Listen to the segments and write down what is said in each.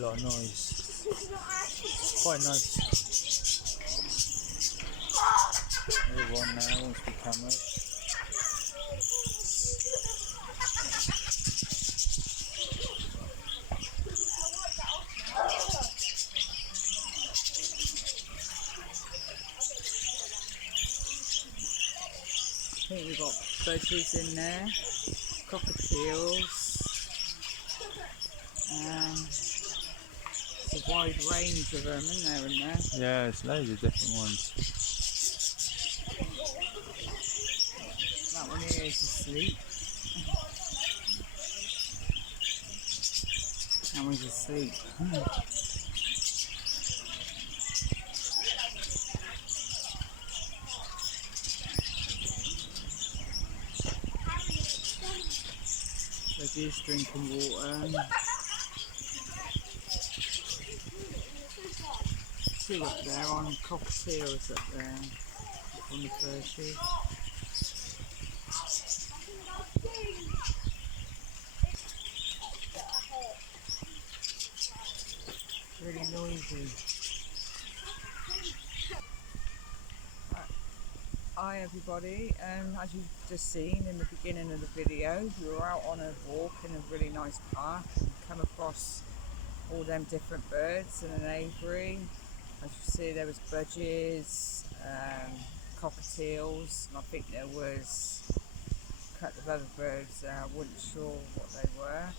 a lot of noise. It's quite nice. There's one now, wants to be camera. I think we've got budgies in there, cockatiels, it's a wide range of them, isn't there, in there? Yeah, it's loads of different ones. That one here is asleep. That one's asleep. Budgies drinking water. Two up there on cockatiels up there on the Percy. Really noisy. Hi everybody, as you've just seen in the beginning of the video, we were out on a walk in a really nice park and come across all them different birds in an aviary. As you see, there was budgies, cockatiels, and I think there was a couple of other birds there. I wasn't sure what they were,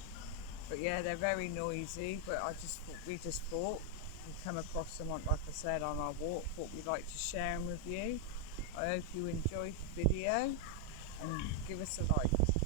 but yeah, they're very noisy. But we just thought we'd come across them, like I said, on our walk. Thought we'd like to share them with you. I hope you enjoyed the video and give us a like.